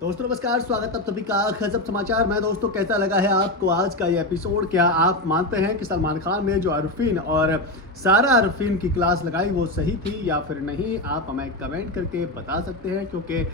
दोस्तों नमस्कार, स्वागत आप सभी का गजब समाचार में। दोस्तों कैसा लगा है आपको आज का ये एपिसोड? क्या आप मानते हैं कि सलमान खान ने जो अरफीन और सारा अरफीन की क्लास लगाई वो सही थी या फिर नहीं? आप हमें कमेंट करके बता सकते हैं, क्योंकि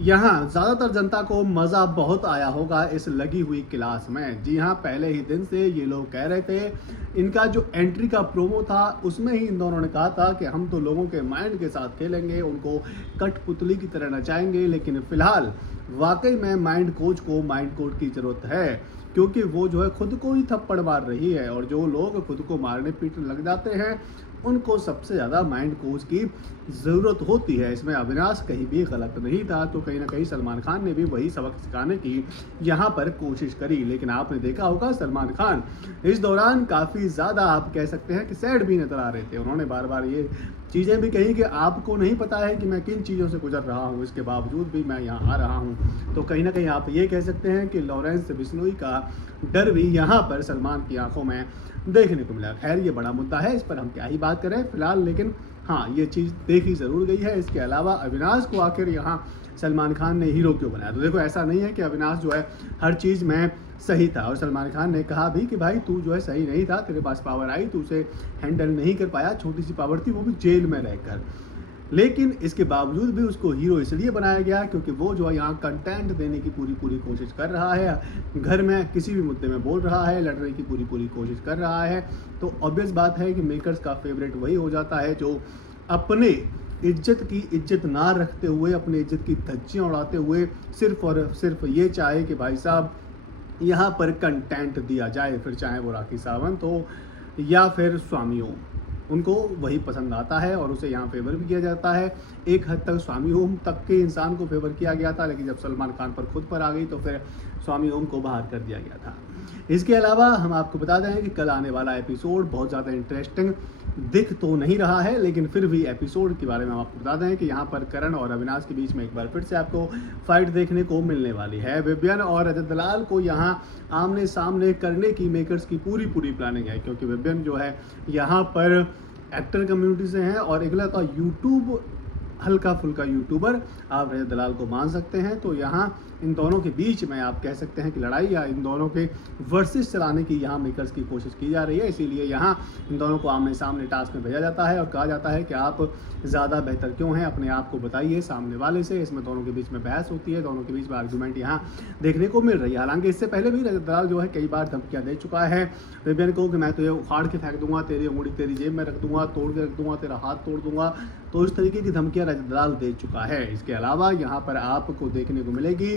यहाँ ज़्यादातर जनता को मज़ा बहुत आया होगा इस लगी हुई क्लास में। जी हाँ, पहले ही दिन से ये लोग कह रहे थे, इनका जो एंट्री का प्रोमो था उसमें ही इन दोनों ने कहा था कि हम तो लोगों के माइंड के साथ खेलेंगे, उनको कठपुतली की तरह नचाएंगे। लेकिन फिलहाल वाकई में माइंड कोच को माइंड कोच की ज़रूरत है, क्योंकि वो जो है खुद को ही थप्पड़ मार रही है, और जो लोग खुद को मारने पीटने लग जाते हैं उनको सबसे ज़्यादा माइंड कोच की ज़रूरत होती है। इसमें अविनाश कहीं भी गलत नहीं था, तो कहीं ना कहीं सलमान खान ने भी वही सबक सिखाने की यहाँ पर कोशिश करी। लेकिन आपने देखा होगा सलमान खान इस दौरान काफ़ी ज़्यादा, आप कह सकते हैं कि सैड भी नजर आ रहे थे। उन्होंने बार बार ये चीज़ें भी कही कि आपको नहीं पता है कि मैं किन चीज़ों से गुजर रहा हूँ, इसके बावजूद भी मैं यहाँ आ रहा हूँ। तो कहीं ना कहीं आप ये कह सकते हैं कि लॉरेंस बिश्नोई का डर भी यहाँ पर सलमान की आंखों में देखने को मिला। खैर ये बड़ा मुद्दा है, इस पर हम क्या ही बात करें फिलहाल। लेकिन हाँ, ये चीज़ देखी ज़रूर गई है। इसके अलावा अविनाश को आखिर यहाँ सलमान खान ने हीरो क्यों बनाया? तो देखो, ऐसा नहीं है कि अविनाश जो है हर चीज़ में सही था, और सलमान खान ने कहा भी कि भाई तू जो है सही नहीं था, तेरे पास पावर आई, तू उसे हैंडल नहीं कर पाया, छोटी सी पावर थी, वो भी जेल में रहकर। लेकिन इसके बावजूद भी उसको हीरो इसलिए बनाया गया क्योंकि वो जो है यहाँ कंटेंट देने की पूरी पूरी कोशिश कर रहा है, घर में किसी भी मुद्दे में बोल रहा है, लड़ने की पूरी पूरी कोशिश कर रहा है। तो ऑब्वियस बात है कि मेकर्स का फेवरेट वही हो जाता है जो अपने इज्जत की इज्जत ना रखते हुए, अपनी इज्जत की धज्जियाँ उड़ाते हुए सिर्फ और सिर्फ ये चाहे कि भाई साहब यहाँ पर कंटेंट दिया जाए, फिर चाहे वो राखी सावंत हो या फिर स्वामी ओम, उनको वही पसंद आता है और उसे यहाँ फेवर भी किया जाता है। एक हद तक स्वामी ओम तक के इंसान को फेवर किया गया था, लेकिन जब सलमान खान पर खुद पर आ गई तो फिर स्वामी ओम को बाहर कर दिया गया था। इसके अलावा हम आपको बता दें कि कल आने वाला एपिसोड बहुत ज़्यादा इंटरेस्टिंग दिख तो नहीं रहा है, लेकिन फिर भी एपिसोड के बारे में हम आपको बता दें कि यहाँ पर करण और अविनाश के बीच में एक बार फिर से आपको फाइट देखने को मिलने वाली है। विभिन्न और रजत दलाल को यहाँ आमने सामने करने की मेकर्स की पूरी पूरी प्लानिंग है, क्योंकि विभिन्न जो है यहाँ पर एक्टर कम्युनिटी से हैं और अगला का यूट्यूब हल्का फुल्का यूट्यूबर आप रजत दलाल को मान सकते हैं। तो यहाँ इन दोनों के बीच में आप कह सकते हैं कि लड़ाई या इन दोनों के वर्सेस चलाने की यहाँ मेकर्स की कोशिश की जा रही है। इसीलिए यहाँ इन दोनों को आमने सामने टास्क में भेजा जाता है और कहा जाता है कि आप ज़्यादा बेहतर क्यों हैं, अपने आप को बताइए सामने वाले से। इसमें दोनों के बीच में बहस होती है, दोनों के बीच में आर्गूमेंट यहाँ देखने को मिल रही है। हालांकि इससे पहले भी रजत दलाल जो है कई बार धमकियाँ दे चुका है विभिन्न को कि मैं तुझे उखाड़ के फेंक दूंगा, तेरी अंगूठी तेरी जेब में रख दूंगा, तोड़ के रख दूंगा, तेरा हाथ तोड़ दूंगा। तो इस तरीके की धमकियाँ रजत दलाल दे चुका है। इसके अलावा यहाँ पर आपको देखने को मिलेगी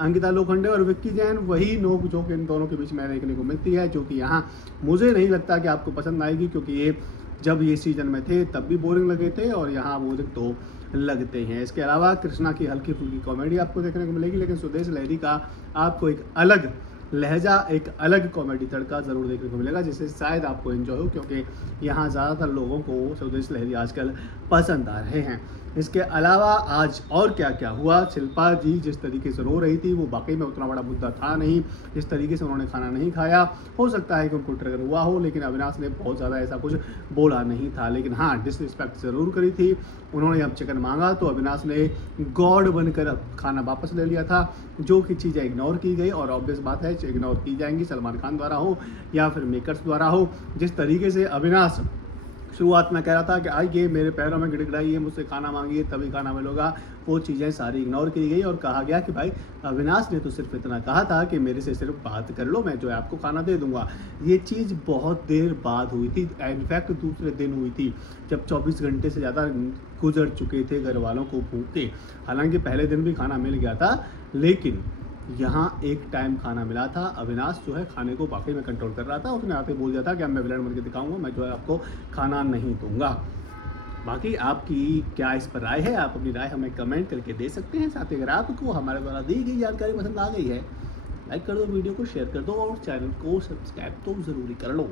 अंकिता लोखंडे और विक्की जैन, वही नोक झोंक इन दोनों के बीच में देखने को मिलती है, जो कि यहाँ मुझे नहीं लगता कि आपको पसंद आएगी, क्योंकि ये जब ये सीजन में थे तब भी बोरिंग लगे थे और यहाँ बोरिंग तो लगते हैं। इसके अलावा कृष्णा की हल्की फुल्की कॉमेडी आपको देखने को मिलेगी, लेकिन सुदेश लहरी का आपको एक अलग लहजा, एक अलग कॉमेडी तड़का ज़रूर देखने को मिलेगा, जिससे शायद आपको एंजॉय हो, क्योंकि यहाँ ज़्यादातर लोगों को सुदेश लहरी आजकल पसंद आ रहे हैं। इसके अलावा आज और क्या क्या हुआ, शिल्पा जी जिस तरीके से रो रही थी वो वाकई में उतना बड़ा मुद्दा था नहीं। जिस तरीके से उन्होंने खाना नहीं खाया, हो सकता है कि उनको ट्रिगर हुआ हो, लेकिन अविनाश ने बहुत ज़्यादा ऐसा कुछ बोला नहीं था। लेकिन हाँ, डिसरिस्पेक्ट ज़रूर करी थी। उन्होंने जब चिकन मांगा तो अविनाश ने गॉड बनकर अब खाना वापस ले लिया था, जो कि चीज़ें इग्नोर की गई और ऑब्वियस बात है इग्नोर की जाएंगी, सलमान खान द्वारा हो या फिर मेकर्स द्वारा हो। जिस तरीके से अविनाश शुरुआत में कह रहा था कि आइए मेरे पैरों में गिड़गिड़ाइए, मुझसे खाना मांगिए तभी खाना मिलेगा, वो चीज़ें सारी इग्नोर की गई और कहा गया कि भाई अविनाश ने तो सिर्फ इतना कहा था कि मेरे से सिर्फ बात कर लो, मैं जो है आपको खाना दे दूंगा। ये चीज़ बहुत देर बाद हुई थी, इनफैक्ट दूसरे दिन हुई थी, जब 24 घंटे से ज़्यादा गुजर चुके थे घर वालों को भूख के। हालांकि पहले दिन भी खाना मिल गया था, लेकिन यहाँ एक टाइम खाना मिला था। अविनाश जो है खाने को वाकई में कंट्रोल कर रहा था, उसने आते बोल दिया था कि अब मैं विलन बन के दिखाऊंगा, मैं जो है आपको खाना नहीं दूंगा। बाकी आपकी क्या इस पर राय है? आप अपनी राय हमें कमेंट करके दे सकते हैं। साथ ही अगर आपको हमारे द्वारा दी गई जानकारी पसंद आ गई है, लाइक कर दो, वीडियो को शेयर कर दो और चैनल को सब्सक्राइब तो ज़रूरी कर लो।